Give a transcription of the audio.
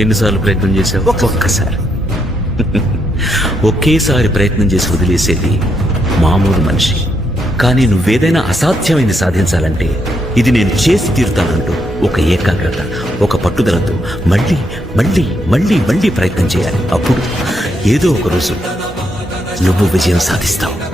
ఎన్నిసార్లు ప్రయత్నం చేశావు? ఒక్కసారి. ఒకేసారి ప్రయత్నం చేసి వదిలేసేది మామూలు మనిషి. కానీ నువ్వేదైనా అసాధ్యమైంది సాధించాలంటే ఇది నేను చేసి తీరుతానంటూ ఒక ఏకాగ్రత, ఒక పట్టుదలతో మళ్ళీ మళ్ళీ మళ్ళీ మళ్ళీ ప్రయత్నం చేయాలి. అప్పుడు ఏదో ఒక రోజు నువ్వు విజయం సాధిస్తావు.